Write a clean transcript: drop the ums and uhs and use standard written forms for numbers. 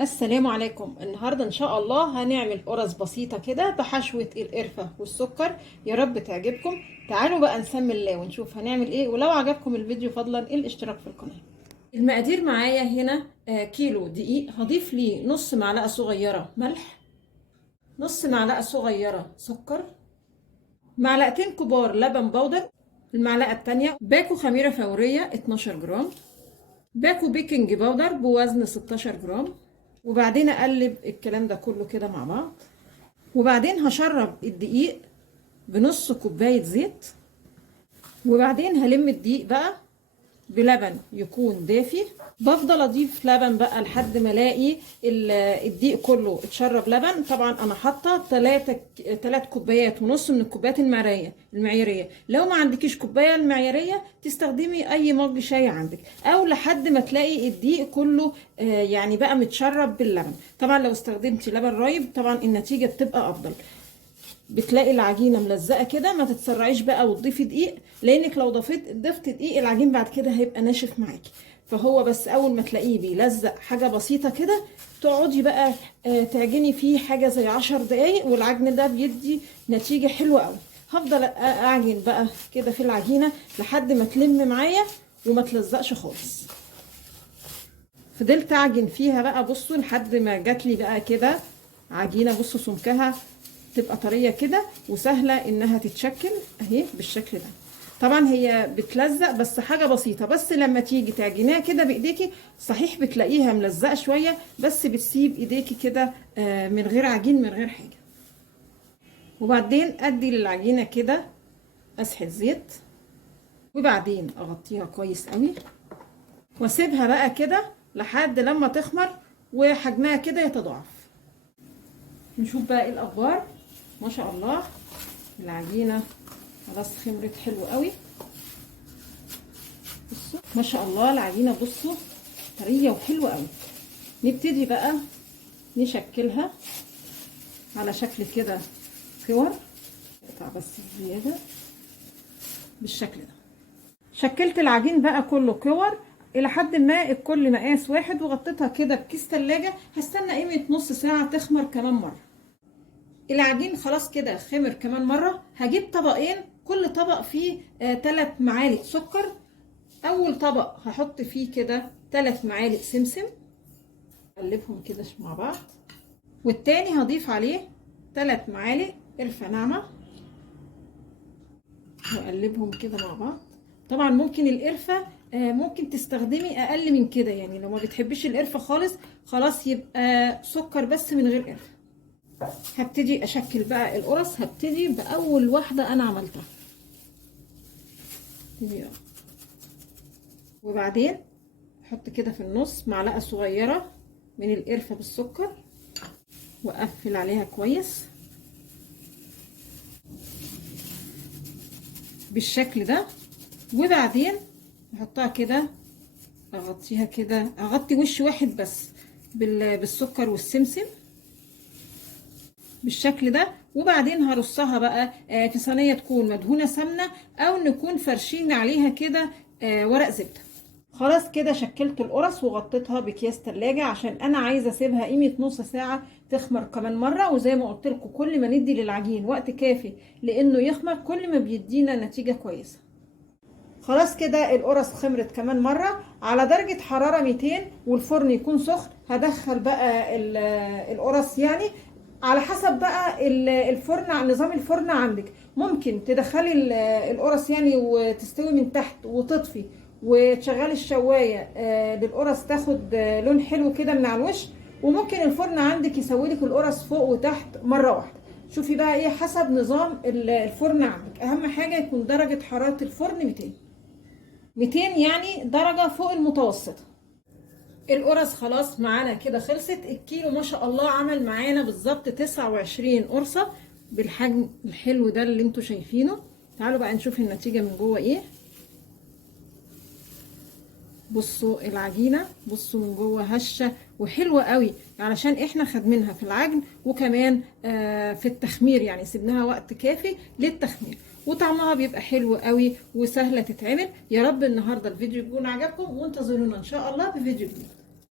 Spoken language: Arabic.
السلام عليكم. النهارده ان شاء الله هنعمل قرص بسيطه كده بحشوه القرفه والسكر. يا رب تعجبكم. تعالوا بقى نسمي الله ونشوف هنعمل ايه، ولو عجبكم الفيديو فضلا الاشتراك في القناه. المقادير معايا هنا كيلو دقيق، هضيف ليه نص معلقه صغيره ملح، نص معلقه صغيره سكر، معلقتين كبار لبن بودر، المعلقه التانية باكو خميره فوريه 12 جرام، باكو بيكنج باودر بوزن 16 جرام. وبعدين اقلب الكلام ده كله كده مع بعض، وبعدين هشرب الدقيق بنص كوباية زيت، وبعدين هلم الدقيق بقى بلبن يكون دافي. بفضل اضيف لبن بقى لحد ما الاقي الدقيق كله اتشرب لبن. طبعا انا حاطه 3 كوبايات ونص من الكوبايات المعياريه. لو ما عندكيش كوبايه المعياريه تستخدمي اي مج شاي عندك، او لحد ما تلاقي الدقيق كله يعني بقى متشرب باللبن. طبعا لو استخدمتي لبن رايب طبعا النتيجه بتبقى افضل، بتلاقي العجينه ملزقه كده. ما تتسرعيش بقى وتضيفي دقيق، لانك لو ضفت دقيق العجين بعد كده هيبقى ناشف معاكي. فهو بس اول ما تلاقيه بيلزق حاجه بسيطه كده تقعدي بقى تعجني فيه حاجه زي 10 دقايق، والعجن ده بيدي نتيجه حلوه قوي. هفضل اعجن بقى كده في العجينه لحد ما تلم معايا وما تلزقش خالص. فضلت اعجن فيها بقى، بصوا لحد ما جات لي بقى كده عجينه. بصوا سمكها تبقى طريه كده وسهله انها تتشكل اهي بالشكل ده. طبعا هي بتلزق بس حاجه بسيطه، بس لما تيجي تعجنيها كده بايديكي صحيح بتلاقيها ملزقه شويه، بس بتسيب ايديكي كده من غير عجين من غير حاجه. وبعدين ادي للعجينه كده مسحه زيت، وبعدين اغطيها كويس قوي واسيبها بقى كده لحد لما تخمر وحجمها كده يتضاعف. نشوف بقى ايه الاخبار. ما شاء الله العجينه خلاص خمرت حلو قوي. بصوا ما شاء الله العجينه، بصوا طريه وحلوه قوي. نبتدي بقى نشكلها على شكل كده كور. اقطع بس زياده بالشكل ده. شكلت العجين بقى كله كور الى حد ما الكل مقاس واحد، وغطيتها كده بكيس تلاجة. هستنى قيمه نص ساعه تخمر كمان مره. العجين خلاص كده خمر كمان مره. هجيب طبقين، كل طبق فيه 3 معالق سكر. اول طبق هحط فيه كده 3 معالق سمسم، اقلبهم كده مع بعض. والتاني هضيف عليه 3 معالق قرفه ناعمه واقلبهم كده مع بعض. طبعا ممكن القرفه ممكن تستخدمي اقل من كده، يعني لو ما بتحبيش القرفه خالص خلاص يبقى سكر بس من غير قرفه. هبتدي اشكل بقى القرص. هبتدي باول واحده انا عملتها، وبعدين احط كده في النص معلقه صغيره من القرفه بالسكر واقفل عليها كويس بالشكل ده. وبعدين احطها كده، اغطيها كده، اغطي وش واحد بس بالسكر والسمسم بالشكل ده. وبعدين هرصها بقى في صينيه تكون مدهونه سمنه، او نكون فرشين عليها كده ورق زبده. خلاص كده شكلت القرص وغطيتها بكياس تلاجة عشان انا عايزه اسيبها قيمه نص ساعه تخمر كمان مره. وزي ما قلت لكم كل ما ندي للعجين وقت كافي لانه يخمر كل ما بيدينا نتيجه كويسه. خلاص كده القرص خمرت كمان مره على درجه حراره 200 والفرن يكون سخن. هدخل بقى القرص يعني على حسب بقى الفرن، نظام الفرن عندك. ممكن تدخلي القرص يعني وتستوي من تحت وتطفي وتشغلي الشوايه للقرص تاخد لون حلو كده من على الوش. وممكن الفرن عندك يسويلك القرص فوق وتحت مره واحده. شوفي بقى ايه حسب نظام الفرن عندك. اهم حاجه يكون درجه حراره الفرن 200 يعني درجه فوق المتوسطه. القرص خلاص معانا كده خلصت. الكيلو ما شاء الله عمل معانا بالظبط 29 قرصه بالحجم الحلو ده اللي انتوا شايفينه. تعالوا بقى نشوف النتيجه من جوه ايه. بصوا العجينه، بصوا من جوه هشه وحلوه قوي علشان احنا خدمينها في العجن وكمان في التخمير، يعني سيبناها وقت كافي للتخمير. وطعمها بيبقى حلو قوي وسهله تتعمل. يا رب النهارده الفيديو يكون عجبكم، وانتظرونا ان شاء الله بفيديو جديد.